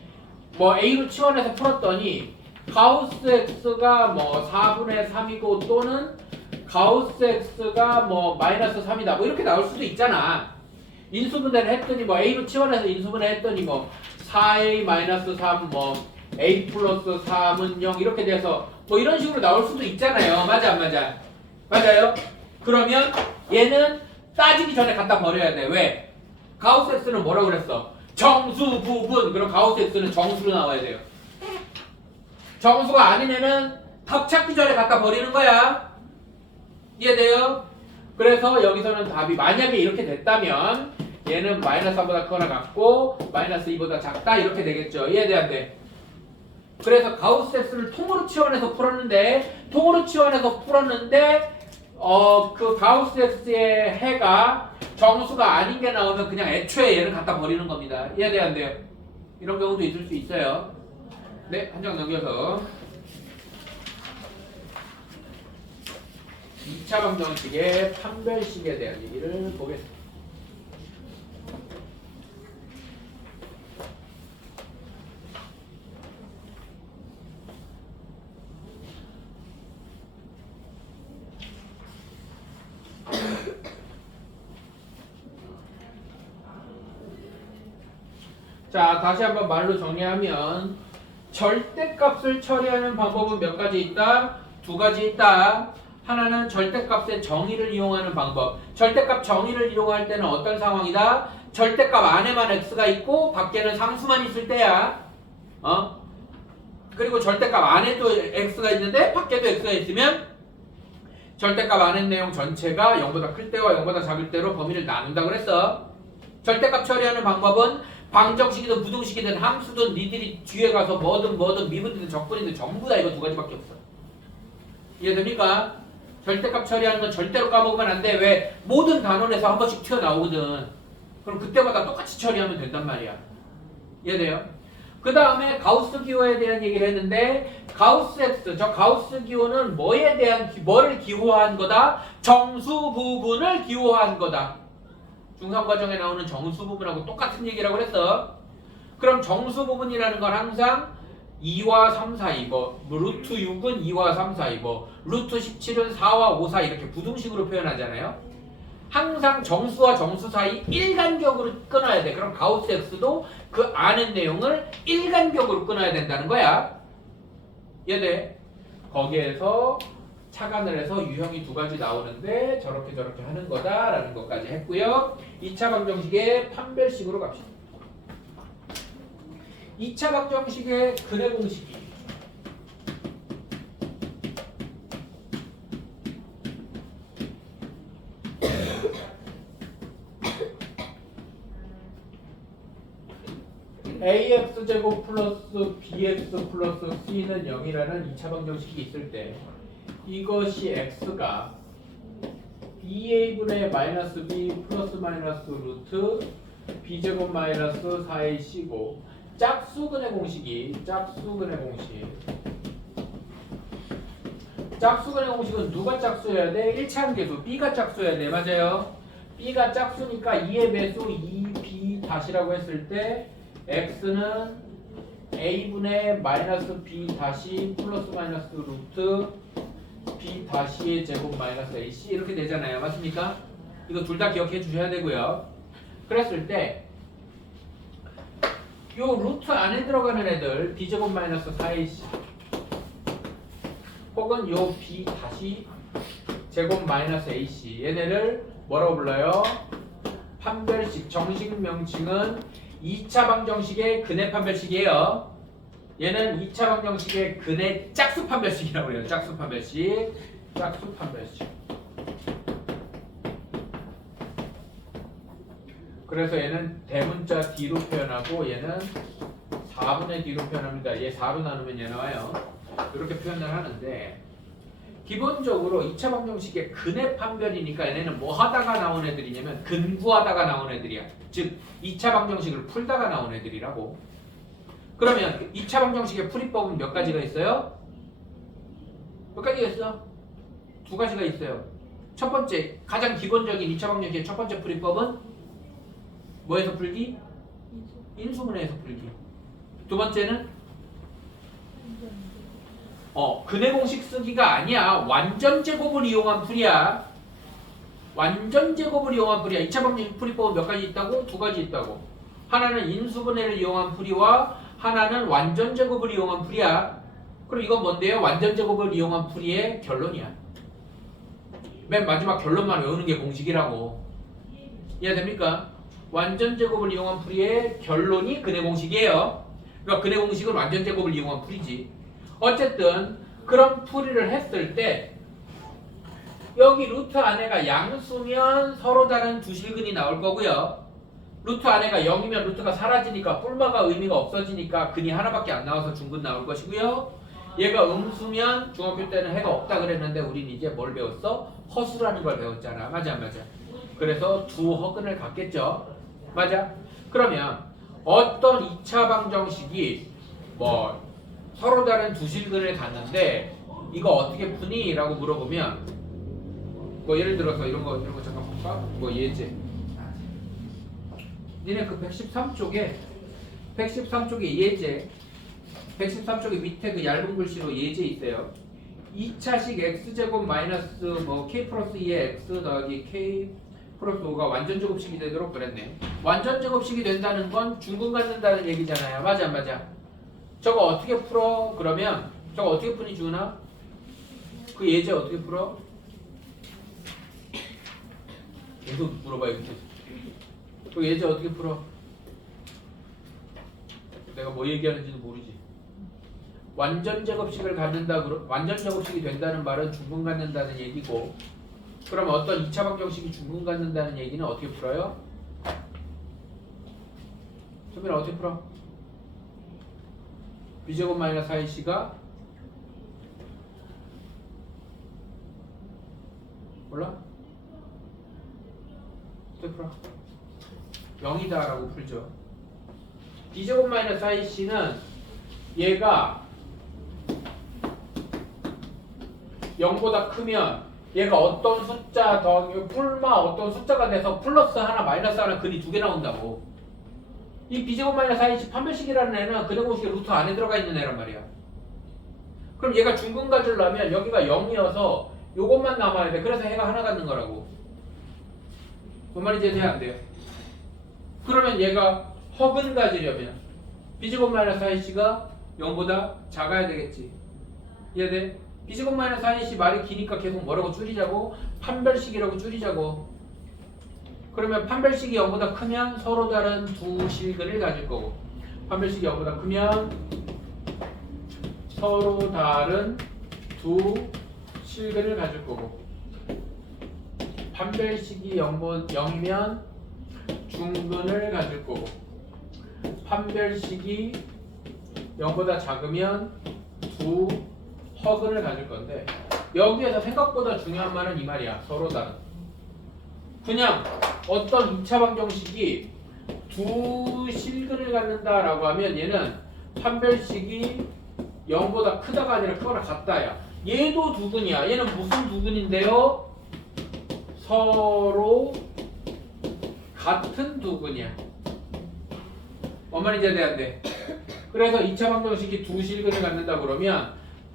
뭐 A로 치환해서 풀었더니 가우스 X가 뭐 4분의 3이고 또는 가우스 X가 뭐 마이너스 3이다 뭐 이렇게 나올 수도 있잖아. 인수분해를 했더니 뭐 A로 치환해서 인수분해 했더니 뭐 4A 마이너스 3 뭐 A 플러스 3은 0 이렇게 돼서 뭐 이런 식으로 나올 수도 있잖아요. 맞아 안 맞아? 맞아요? 그러면 얘는 따지기 전에 갖다 버려야 돼. 왜? 가우스 X는 뭐라고 그랬어? 정수 부분. 그럼 가우스 X는 정수로 나와야 돼요. 정수가 아닌 애는 답 찾기 전에 갖다 버리는 거야. 이해돼요? 그래서 여기서는 답이 만약에 이렇게 됐다면 얘는 마이너스 3보다 크거나 같고 마이너스 2보다 작다 이렇게 되겠죠. 이해돼 안 돼? 그래서 가우스 X를 통으로 치환해서 풀었는데 그 가우스 X의 해가 정수가 아닌 게 나오면 그냥 애초에 얘를 갖다 버리는 겁니다. 이해돼 안 돼요? 이런 경우도 있을 수 있어요. 네, 한 장 넘겨서 2차 방정식의 판별식에 대한 얘기를 보겠습니다. 자, 다시 한번 말로 정리하면 절대값을 처리하는 방법은 몇 가지 있다? 두 가지 있다. 하나는 절대값의 정의를 이용하는 방법. 절대값 정의를 이용할 때는 어떤 상황이다? 절대값 안에만 x가 있고 밖에는 상수만 있을 때야. 그리고 절대값 안에도 x가 있는데 밖에도 x가 있으면 절대값 안에 내용 전체가 0보다 클 때와 0보다 작을 때로 범위를 나눈다 그랬어. 절대값 처리하는 방법은 방정식이든 부등식이든 함수든 니들이 뒤에 가서 뭐든 미분이든 적분이든 전부 다 이거 두 가지밖에 없어. 이해됩니까? 절대값 처리하는 건 절대로 까먹으면 안 돼. 왜? 모든 단원에서 한 번씩 튀어나오거든. 그럼 그때마다 똑같이 처리하면 된단 말이야. 이해돼요? 그 다음에 가우스 기호에 대한 얘기를 했는데 가우스 X, 저 가우스 기호는 뭐를 기호한 거다? 정수 부분을 기호한 거다. 중상과정에 나오는 정수 부분하고 똑같은 얘기라고 그랬어. 그럼 정수 부분이라는 건 항상 2와 3 사이, 루트 6은 2와 3 사이, 루트 17은 4와 5 사이 이렇게 부등식으로 표현하잖아요. 항상 정수와 정수 사이 일간격으로 끊어야 돼. 그럼 가우스 X도 그 아는 내용을 일간격으로 끊어야 된다는 거야. 이해돼? 거기에서 착안을 해서 유형이 두 가지 나오는데 저렇게 하는 거다라는 것까지 했고요. 2차 방정식의 판별식으로 갑시다. 2차 방정식의 근해 공식이 ax제곱 플러스 bx 플러스 c는 0이라는 2차 방정식이 있을 때 이것이 x가 2a분의 마이너스 b 플러스 마이너스 루트 b제곱 마이너스 4ac고 짝수근의 공식은 누가 짝수여야 돼? 1차함계수 b가 짝수여야 돼. 맞아요? b가 짝수니까 2의 배수 2b 다시라고 했을 때 x는 a분의 마이너스 b 다시 플러스 마이너스 루트 b 다시의 제곱 마이너스 ac 이렇게 되잖아요. 맞습니까? 이거 둘 다 기억해 주셔야 되고요. 그랬을 때 요 루트 안에 들어가는 애들 b제곱 마이너스 4ac 혹은 요 B 다시 제곱 마이너스 AC 얘네를 뭐라고 불러요? 판별식. 정식 명칭은 2차 방정식의 근해 판별식이에요. 얘는 2차 방정식의 근해 짝수 판별식이라고 해요. 짝수 판별식. 짝수 판별식. 그래서 얘는 대문자 D로 표현하고 얘는 4분의 D로 표현합니다. 얘 4로 나누면 얘 나와요. 이렇게 표현을 하는데 기본적으로 2차 방정식의 근해 판별이니까 얘네는 뭐 하다가 나온 애들이냐면 근구하다가 나온 애들이야. 즉 2차 방정식을 풀다가 나온 애들이라고. 그러면 2차 방정식의 풀이법은 몇 가지가 있어요? 몇 가지가 있어? 두 가지가 있어요. 첫 번째, 가장 기본적인 2차 방정식의 첫 번째 풀이법은 뭐에서 풀기? 인수분해에서 풀기. 두 번째는 근해 공식 쓰기가 아니야. 완전 제곱을 이용한 풀이야. 완전 제곱을 이용한 풀이야. 2차 방정식 풀이법은 몇 가지 있다고? 두 가지 있다고. 하나는 인수분해를 이용한 풀이와 하나는 완전 제곱을 이용한 풀이야. 그럼 이건 뭔데요? 완전 제곱을 이용한 풀이의 결론이야. 맨 마지막 결론만 외우는 게 공식이라고. 이해됩니까? 완전 제곱을 이용한 풀이의 결론이 근해 공식이에요. 그러니까 근해 공식은 완전 제곱을 이용한 풀이지. 어쨌든 그런 풀이를 했을 때 여기 루트 안에가 양수면 서로 다른 두 실근이 나올 거고요. 루트 안에가 0이면 루트가 사라지니까 뿔마가 의미가 없어지니까 근이 하나밖에 안 나와서 중근 나올 것이고요. 얘가 음수면 중학교 때는 해가 없다 그랬는데 우린 이제 뭘 배웠어? 허수라는 걸 배웠잖아. 맞아 안 맞아? 그래서 두 허근을 갖겠죠. 맞아? 그러면 어떤 2차 방정식이 뭐 서로 다른 두 실근을 갖는데 이거 어떻게 푸니? 라고 물어보면 뭐 예를 들어서 이런 거 잠깐 볼까? 뭐 예제 니네 그 113쪽에 예제 113쪽에 밑에 그 얇은 글씨로 예제 있어요. 2차식 x제곱 마이너스 뭐 k 플러스 2의 x 더하기 k 플러스 5가 완전 제곱식이 되도록 그랬네. 완전 제곱식이 된다는 건 중근 갖는다는 얘기잖아요. 맞아 안 맞아? 저거 어떻게 풀어? 그러면 저거 어떻게 푸니 주은아? 그 예제 어떻게 풀어? 계속 물어봐요. 그 예제 어떻게 풀어? 내가 뭐 얘기하는지도 모르지. 완전 제곱식을 갖는다, 완전 제곱식이 된다는 말은 중근 갖는다는 얘기고, 그럼 어떤 2차 방정식이 중근 갖는다는 얘기는 어떻게 풀어요? 소민아 어떻게 풀어? b제곱 마이너스 4ac가 몰라? 어떻게 풀어? 0이다 라고 풀죠. b제곱 마이너스 4ac는 얘가 0보다 크면 얘가 어떤 숫자 더하기 뿔마 어떤 숫자가 돼서 플러스 하나 마이너스 하나 근이 두 개 나온다고. 이 b제곱 마이너스 4ac 판별식이라는 애는 근해 공식의 루트 안에 들어가 있는 애란 말이야. 그럼 얘가 중근 가지려면 여기가 0이어서 요것만 남아야 돼. 그래서 해가 하나 갖는 거라고. 뭔 말인지 이해돼야 안 돼요? 그러면 얘가 허근 가지려면 b제곱 마이너스 4ac가 0보다 작아야 되겠지. 이해돼? b제곱 마이너스 4ac 말이 기니까 계속 뭐라고 줄이자고? 판별식이라고 줄이자고. 그러면 판별식이 0보다 크면 서로 다른 두 실근을 가질 거고, 판별식이 0보다 크면 서로 다른 두 실근을 가질 거고, 판별식이 0이면 중근을 가질 거고, 판별식이 0보다 작으면 두 허근을 가질 건데, 여기에서 생각보다 중요한 말은 이 말이야. 서로 다른. 그냥 어떤 2차 방정식이 두 실근을 갖는다라고 하면 얘는 판별식이 0보다 크다가 아니라 크거나 같다야. 얘도 두근이야. 얘는 무슨 두근인데요? 서로 같은 두근이야. 뭔 말인지 이해돼야 안 돼? 그래서 2차 방정식이 두 실근을 갖는다 그러면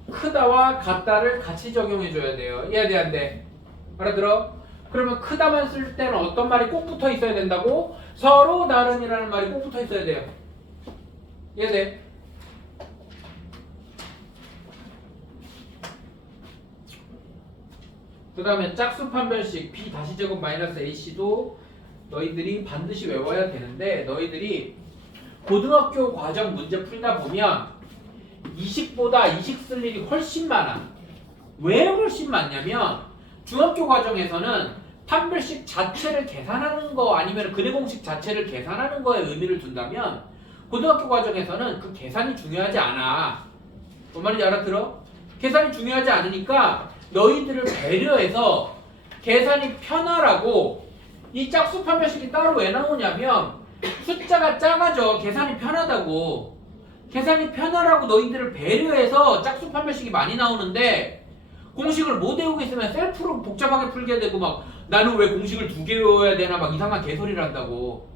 크다와 같다를 같이 적용해줘야 돼요. 이해돼 안 돼? 알아들어? 그러면 크다만 쓸 때는 어떤 말이 꼭 붙어 있어야 된다고? 서로 다른이라는 말이 꼭 붙어 있어야 돼요. 이해돼? 그 다음에 짝수 판별식 B 다시 제곱 마이너스 AC도 너희들이 반드시 외워야 되는데 너희들이 고등학교 과정 문제 풀다 보면 이식보다 이식 쓸 일이 훨씬 많아. 왜 훨씬 많냐면 중학교 과정에서는 판별식 자체를 계산하는 거 아니면 근해 공식 자체를 계산하는 거에 의미를 둔다면 고등학교 과정에서는 그 계산이 중요하지 않아. 뭔 말인지 알아들어? 계산이 중요하지 않으니까 너희들을 배려해서 계산이 편하라고 이 짝수 판별식이 따로 왜 나오냐면 숫자가 작아져 계산이 편하다고. 계산이 편하라고 너희들을 배려해서 짝수 판별식이 많이 나오는데 공식을 못 외우고 있으면 셀프로 복잡하게 풀게 되고 막 나는 왜 공식을 2개 외워야 되나 막 이상한 개소리를 한다고.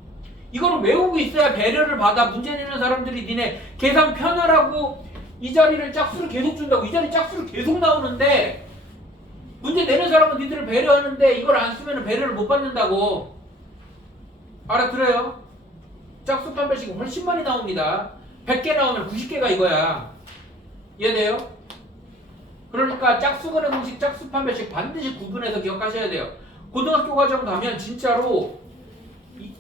이거를 외우고 있어야 배려를 받아. 문제 내는 사람들이 니네 계산 편하라고 이 자리를 짝수를 계속 준다고. 이 자리 짝수를 계속 나오는데 문제 내는 사람은 니들을 배려하는데 이걸 안 쓰면 배려를 못 받는다고. 알아들어요? 짝수 판별식이 훨씬 많이 나옵니다. 100개 나오면 90개가 이거야. 이해돼요? 그러니까 짝수근의 공식, 짝수 판별식 반드시 구분해서 기억하셔야 돼요. 고등학교 과정 가면 진짜로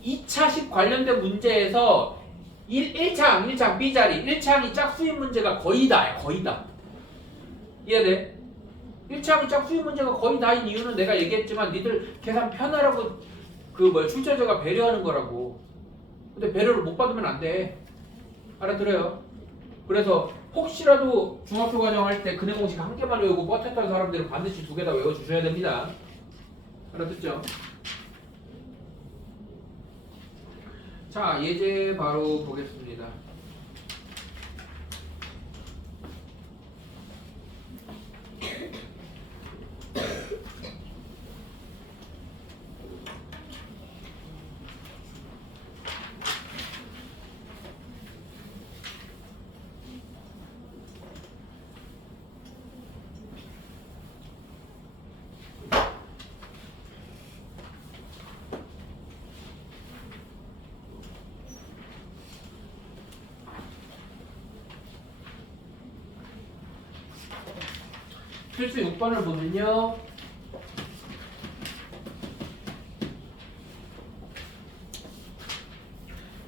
2차식 관련된 문제에서 1창 B자리 1창이 짝수인 문제가 거의 다야. 거의 다. 이해돼? 1창이 짝수인 문제가 거의 다인 이유는 내가 얘기했지만 니들 계산 편하라고 출제자가 배려하는 거라고. 근데 배려를 못 받으면 안 돼. 알아들어요? 그래서 혹시라도 중학교 과정 할 때 근해 공식 한 개만 외우고 뻗쳤던 사람들은 반드시 2개 다 외워주셔야 됩니다. 알아듣죠? 자, 예제 바로 보겠습니다. 필수 6번을 보면요.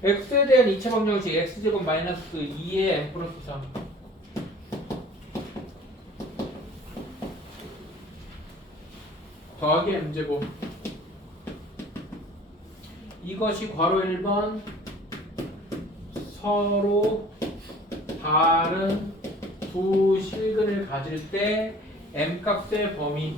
x에 대한 2차 방정식 x제곱 마이너스 2의 n 플러스 3 더하기 m제곱 이것이 괄호 1번 서로 다른 두 실근을 가질 때 m값의 범위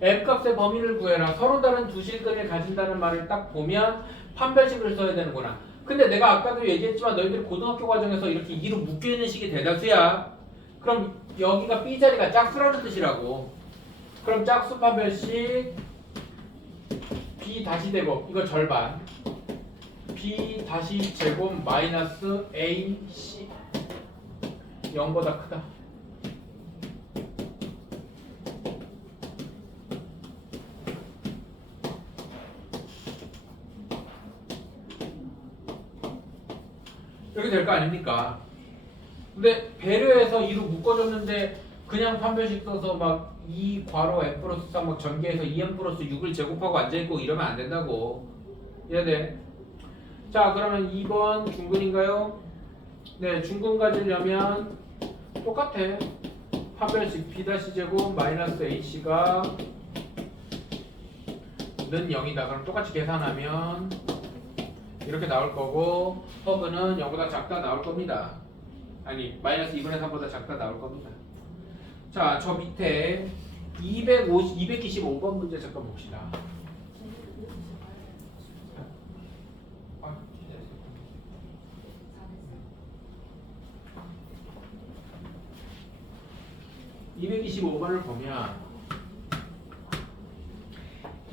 m값의 범위를 구해라. 서로 다른 두 실근을 가진다는 말을 딱 보면 판별식을 써야 되는구나. 근데 내가 아까도 얘기했지만 너희들 고등학교 과정에서 이렇게 2로 묶여있는 식이 대다수야. 그럼 여기가 B자리가 짝수라는 뜻이라고. 그럼 짝수 판별식 B 다시 제곱 이거 절반 B 다시 제곱 마이너스 A C 0보다 크다. 이렇게 될 거 아닙니까? 근데 배려해서 2로 묶어줬는데 그냥 판별식 써서 막 2 괄호 n 플러스 3 막 전개해서 2n 플러스 6을 제곱하고 앉아있고 이러면 안 된다고. 이해돼? 자, 그러면 2번 중근인가요? 네, 중근 가지려면 똑같아. 판별식 B-제곱 마이너스 H가 는 0이다. 그럼 똑같이 계산하면 이렇게 나올 거고 허브는 0보다 작다 나올 겁니다. 아니 마이너스 2분의 3보다 작다 나올 겁니다. 자, 저 밑에 225번 문제 잠깐 봅시다. 아, 225번을 보면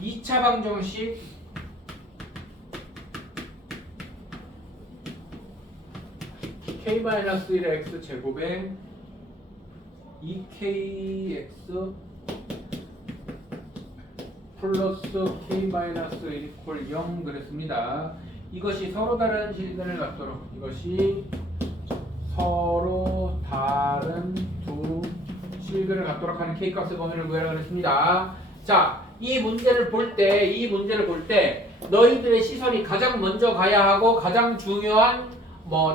2차 방정식 k-1의 x 제곱에 2kx 플러스 k-1 이퀄 0 그랬습니다. 이것이 서로 다른 실근을 갖도록 이것이 서로 다른 두 실근을 갖도록 하는 K값의 범위를 구하라 그랬습니다. 자, 이 문제를 볼 때 너희들의 시선이 가장 먼저 가야 하고 가장 중요한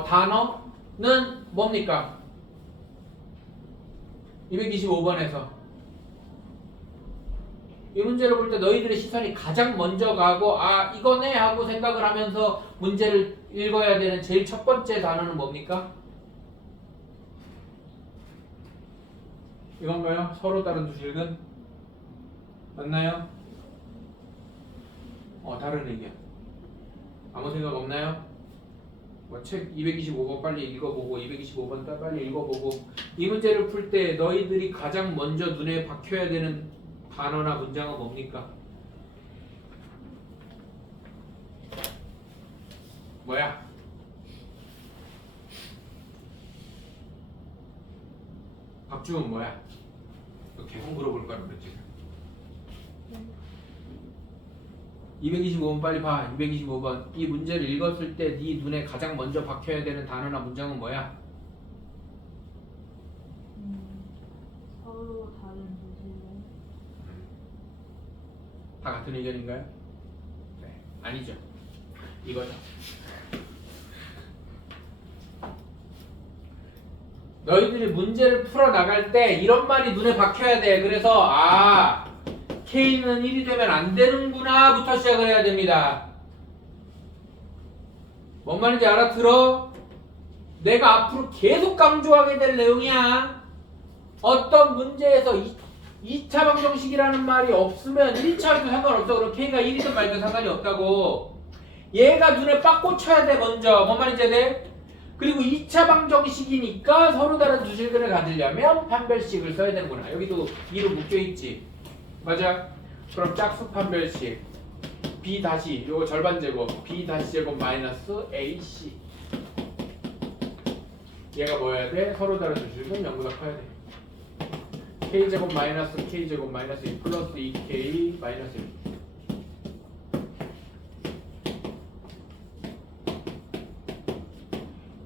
단어는 뭡니까? 225번에서 이 문제를 볼 때 너희들의 시선이 가장 먼저 가고 아 이거네 하고 생각을 하면서 문제를 읽어야 되는 제일 첫 번째 단어는 뭡니까? 이건가요? 서로 다른 두 실근? 맞나요? 다른 의견. 아무 생각 없나요? 책 225번 빨리 읽어보고 225번 빨리 읽어보고 이 문제를 풀 때 너희들이 가장 먼저 눈에 박혀야 되는 단어나 문장은 뭡니까? 뭐야? 박주은 뭐야? 너 계속 물어볼 거야 그랬지? 225번 빨리 봐. 225번 이 문제를 읽었을 때 네 눈에 가장 먼저 박혀야 되는 단어나 문장은 뭐야? 서로 다른 도시는 다 같은 의견인가요? 네, 아니죠. 이거죠. 너희들이 문제를 풀어 나갈 때 이런 말이 눈에 박혀야 돼. 그래서 K는 1이 되면 안 되는구나 부터 시작을 해야 됩니다. 뭔 말인지 알아들어? 내가 앞으로 계속 강조하게 될 내용이야. 어떤 문제에서 2차 방정식이라는 말이 없으면 1차에도 상관없어. 그럼 K가 1이든 말든 상관이 없다고. 얘가 눈에 빡 꽂혀야 돼 먼저. 뭔 말인지 알아? 그리고 2차 방정식이니까 서로 다른 두 실근을 가지려면 판별식을 써야 되는구나. 여기도 2로 묶여있지. 맞아? 그럼 짝수 판별식 B 다시 요거 절반 제곱 B 다시 제곱 마이너스 AC 얘가 뭐여야 돼? 서로 다른 두 실근 0보다 커야 돼. K제곱 마이너스 K제곱 마이너스 1 플러스 2K 마이너스 1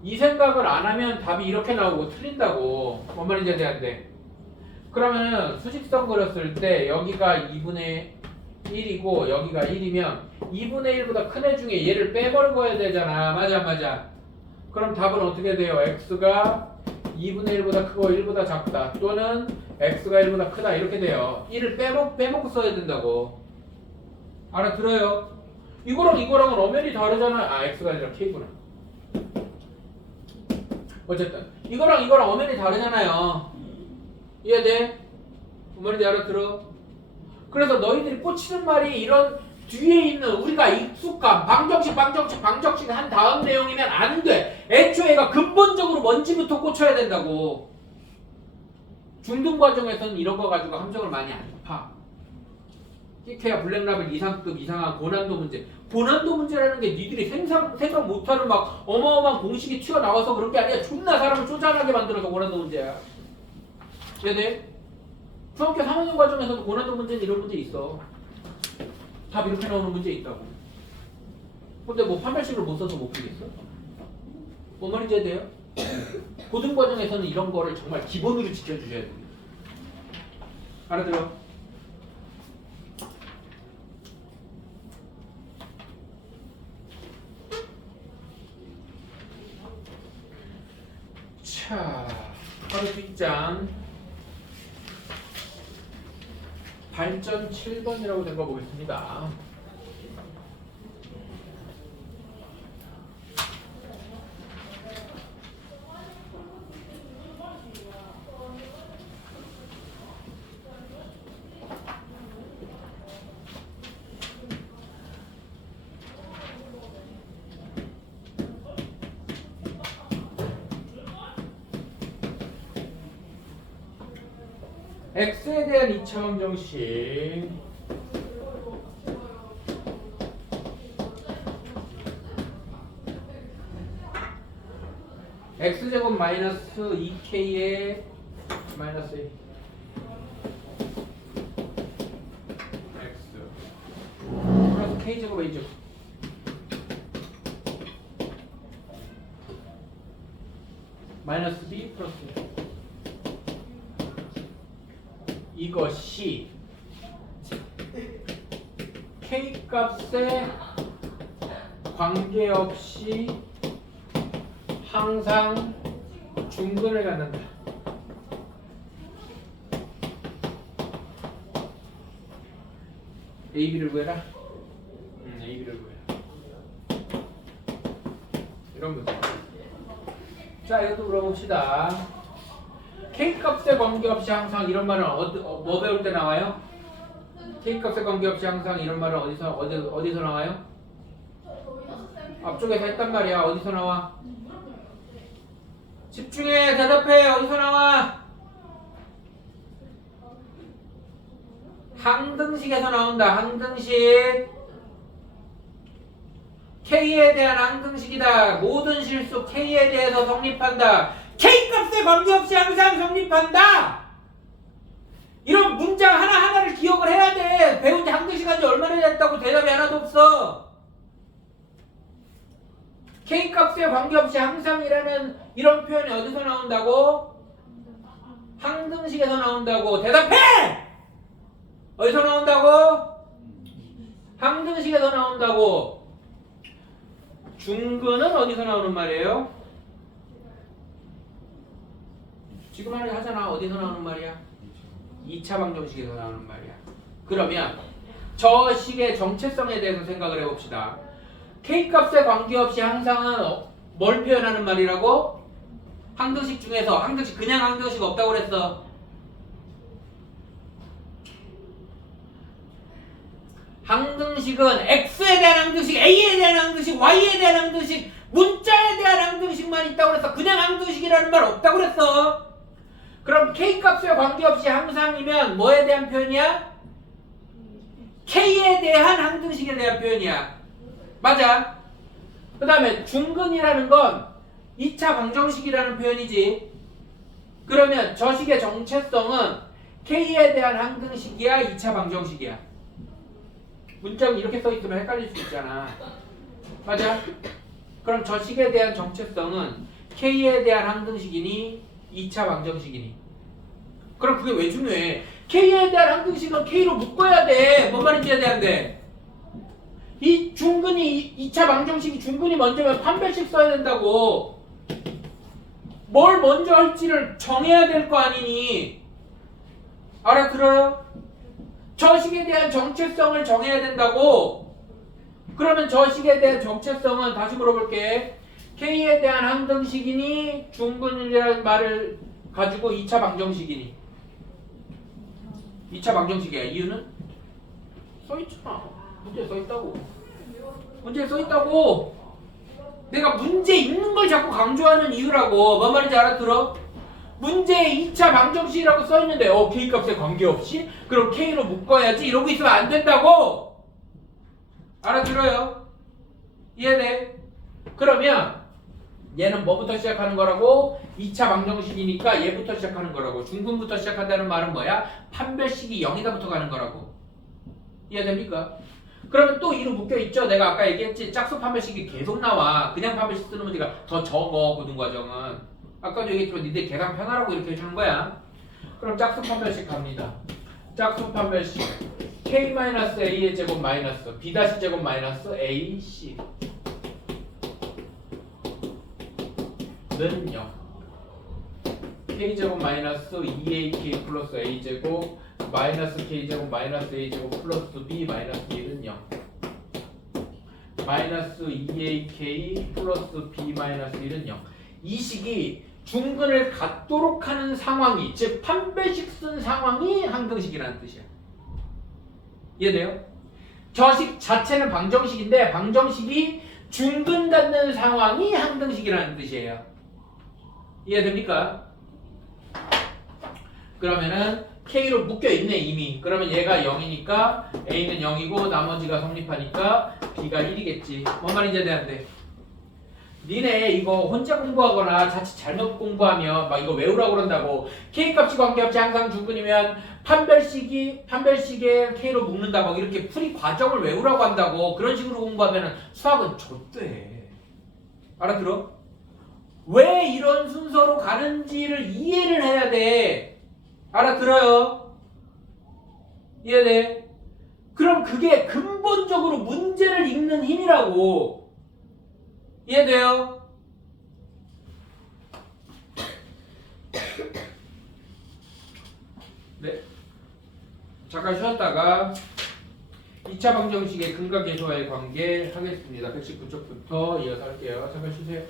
이 생각을 안 하면 답이 이렇게 나오고 틀린다고. 뭔 말인지 알아야 그러면은 수직선 그렸을 때 여기가 2분의 1이고 여기가 1이면 2분의 1보다 큰 애 중에 얘를 빼버려야 되잖아. 맞아. 그럼 답은 어떻게 돼요? x가 2분의 1보다 크고 1보다 작다. 또는 x가 1보다 크다. 이렇게 돼요. 1을 빼먹고 써야 된다고. 알아들어요? 이거랑은 엄연히 다르잖아. x가 아니라 k구나. 어쨌든 이거랑 엄연히 다르잖아요. 이해돼? 뭔 말인지 알아들어? 그래서 너희들이 꽂히는 말이 이런 뒤에 있는 우리가 익숙한 방정식 한 다음 내용이면 안 돼. 애초에 얘가 근본적으로 뭔지부터 꽂혀야 된다고. 중등 과정에서는 이런 거 가지고 함정을 많이 안 파. 끼케야 블랙라벨 이상급 이상한 고난도 문제. 고난도 문제라는 게 니들이 생각 못하는 막 어마어마한 공식이 튀어나와서 그런 게 아니야. 존나 사람을 쪼잔하게 만들어서 고난도 문제야. 네? 중학교 3학년 과정에서도 고난도 문제는 이런 문제 있어. 답 이렇게 나오는 문제 있다고. 근데 뭐 판별식을 못 써서 못 풀겠어? 뭔 말인지 해야 돼요? 고등 과정에서는 이런 거를 정말 기본으로 지켜주셔야 됩니다. 알아들어? 자, 바로 뒷장 발전 7번이라고 된 거 보겠습니다. x에 대한 2차 방정식 x제곱 마이너스 2k에 마이너스 1 x 플러스 k제곱 a제곱 마이너스 b 플러스 이것이 k 값에 관계없이 항상 중근을 갖는다. AB를 구해라. AB를 구해라. 이런 문제. 자, 이것도 물어봅시다. K값에 관계없이 항상 이런 말은 뭐 배울 때 나와요? K값에 관계없이 항상 이런 말은 어디서 나와요? 앞쪽에서 했단 말이야. 어디서 나와? 집중해. 대답해. 어디서 나와? 항등식에서 나온다. 항등식. K에 대한 항등식이다. 모든 실수 K에 대해서 성립한다. K값에 관계없이 항상 성립한다. 이런 문장 하나하나를 기억을 해야 돼. 배운 지 항등식 한지 얼마나 됐다고 대답이 하나도 없어. K값에 관계없이 항상이라는 이런 표현이 어디서 나온다고? 항등식에서 나온다고. 대답해! 어디서 나온다고? 항등식에서 나온다고. 중근은 어디서 나오는 말이에요? 지금 하잖아. 어디서 나오는 말이야? 2차 방정식에서 나오는 말이야. 그러면 저 식의 정체성에 대해서 생각을 해봅시다. K값에 관계없이 항상은 뭘 표현하는 말이라고? 항등식 중에서 항등식 그냥 항등식 없다고 그랬어. 항등식은 X에 대한 항등식, A에 대한 항등식, Y에 대한 항등식, 문자에 대한 항등식만 있다고 그랬어. 그냥 항등식이라는 말 없다고 그랬어. 그럼 K값에 관계없이 항상이면 뭐에 대한 표현이야? K에 대한 항등식에 대한 표현이야. 맞아. 그 다음에 중근이라는 건 2차 방정식이라는 표현이지. 그러면 저 식의 정체성은 K에 대한 항등식이야, 2차 방정식이야. 문장이 이렇게 써있으면 헷갈릴 수 있잖아. 맞아? 그럼 저 식에 대한 정체성은 K에 대한 항등식이니 2차 방정식이니. 그럼 그게 왜 중요해? K에 대한 항등식은 K로 묶어야 돼. 뭔 말인지 해야 되는데. 이 중근이 2차 방정식이 중근이 먼저면 판별식 써야 된다고. 뭘 먼저 할지를 정해야 될 거 아니니. 알아들어요? 저 식에 대한 정체성을 정해야 된다고. 그러면 저 식에 대한 정체성은 다시 물어볼게. K에 대한 항등식이니 중근이라는 말을 가지고 2차 방정식이니. 2차 방정식이야. 이유는? 써있잖아. 문제에 써있다고. 문제에 써있다고. 내가 문제 있는 걸 자꾸 강조하는 이유라고. 뭔 말인지 알아들어? 문제에 2차 방정식이라고 써있는데 K값에 관계없이? 그럼 K로 묶어야지. 이러고 있으면 안 된다고. 알아들어요? 이해돼? 그러면 얘는 뭐부터 시작하는 거라고? 2차 방정식이니까 얘부터 시작하는 거라고. 중근부터 시작한다는 말은 뭐야? 판별식이 0이다부터 가는 거라고. 이해됩니까? 그러면 또 이로 묶여있죠? 내가 아까 얘기했지. 짝수 판별식이 계속 나와. 그냥 판별식 쓰는 문제가 더 적어. 고등과정은. 아까도 얘기했지만 니들 계산 편하라고 이렇게 해주는 거야. 그럼 짝수 판별식 갑니다. 짝수 판별식 K-A의 제곱 마이너스 B-제곱 마이너스 AC 는 0. K제곱 마이너스 2AK 플러스 A제곱 마이너스 K제곱 마이너스 A제곱 플러스 B 마이너스 1은 0. 마이너스 2AK 플러스 B 마이너스 1은 0. 이 식이 중근을 갖도록 하는 상황이, 즉 판별식 쓴 상황이 항등식이라는 뜻이야. 이해돼요? 저 식 자체는 방정식인데 방정식이 중근 닫는 상황이 항등식이라는 뜻이에요. 이해됩니까? 그러면은 K로 묶여있네 이미. 그러면 얘가 0이니까 A는 0이고 나머지가 성립하니까 B가 1이겠지. 뭔 말인지 이해돼야 돼? 니네 이거 혼자 공부하거나 자칫 잘못 공부하면 막 이거 외우라고 그런다고. K값이 관계없이 항상 중근이면 판별식에 K로 묶는다 막 이렇게 풀이 과정을 외우라고 한다고. 그런 식으로 공부하면 수학은 좆돼. 알아들어? 왜 이런 순서로 가는지를 이해를 해야 돼. 알아들어요? 이해돼? 그럼 그게 근본적으로 문제를 읽는 힘이라고. 이해돼요? 네. 잠깐 쉬었다가 2차 방정식의 근과 계수와의 관계 하겠습니다. 119쪽부터 이어서 할게요. 잠깐 쉬세요.